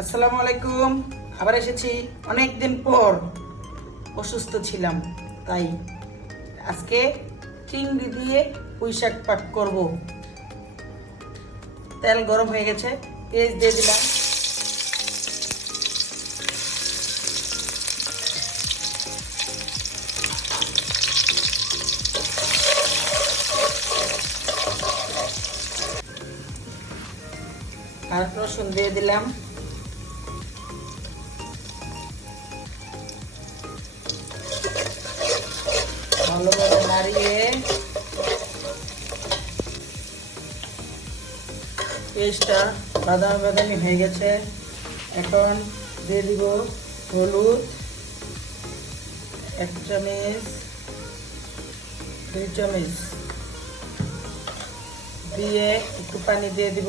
আসসালামু আলাইকুম। আবার এসেছি অনেক দিন পর। অসুস্থ ছিলাম, তাই আজকে চিংড়ি দিয়ে পুঁই শাক পাক করব। তেল গরম হয়ে গেছে, পেঁয়াজ দিয়ে দিলাম। আর রসুন দিয়ে দিলাম। ভালোভাবে নাড়িয়ে পেস্টটা বাদামি বাদামি হয়ে গেছে। এখন দিয়ে দিব হলুদ 1 চামচ, 2 চামচ দিয়ে একটু পানি দিয়ে দিব।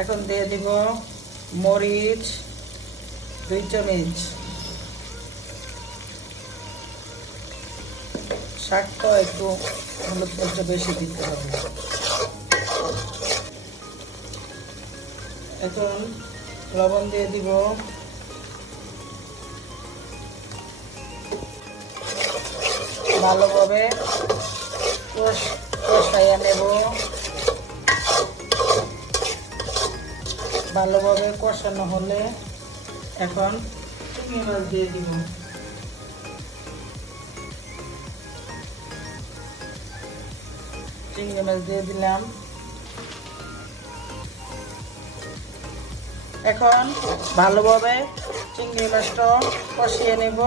এখন দিয়ে দিব মরিচ 2 চামচ। শাকটা একটু হলুদ মরিচটা বেশি দিতে হবে। এখন লবণ দিয়ে দিব। ভালোভাবে কষাইয়া নেব। ভালোভাবে কষানো হলে এখন চিংড়ি মাছ দিয়ে দিব। চিংড়ি মাছ দিয়ে দিলাম। এখন ভালোভাবে চিংড়ি মাছটা কষিয়ে নেব,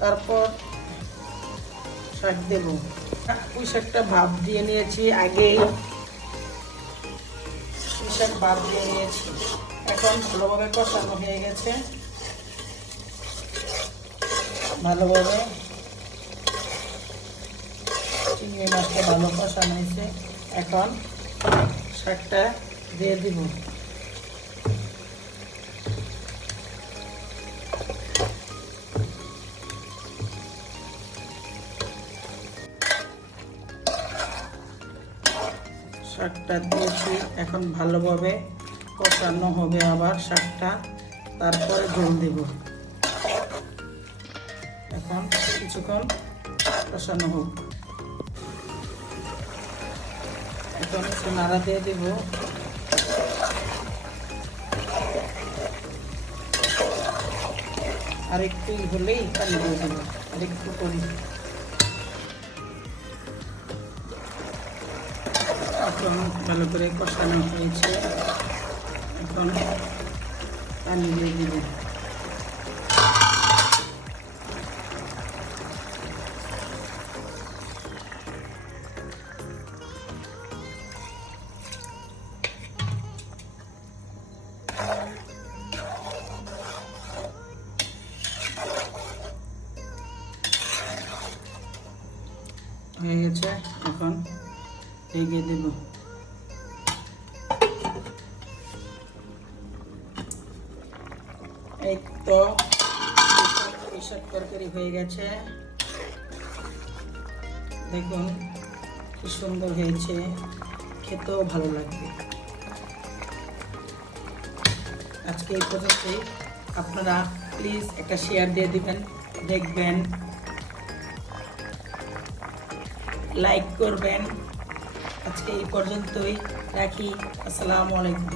তারপর শাক দেব। পুঁই শাকটা ভাপ দিয়ে নিয়েছি আগেই। পুঁই শাক ভাপ দিয়ে নিয়েছি। এখন ভালোভাবে কষানো হয়ে গেছে। ভালোভাবে চিংড়ি মাছটা ভালো কষানো হয়েছে। এখন শাকটা দিয়ে দিব। শাকটা দিয়েছি, এখন ভালোভাবে কষানো হবে আবার শাকটা, তারপরে ঝোল দেব। এখন কিছুক্ষণ কষানো হোক। এখন একটু নাড়া দিয়ে দেব। আর একটু হলেই পানি দিয়ে দেব, আর একটু করি। এখন ভালো করে কষানো হয়েছে। এখন পানি দিয়ে দিব। হয়ে গেছে, এখন ঢেকে দেব। এই তো শাক তরকারি হয়ে গেছে। দেখুন কি সুন্দর হয়েছে, খেতেও ভালো লাগবে। আজকে এই পর্যন্তই। আপনারা প্লিজ একটা শেয়ার দিয়ে দিবেন, দেখবেন, লাইক করবেন। আজকে এই পর্যন্তই রাখি। আসসালামু আলাইকুম।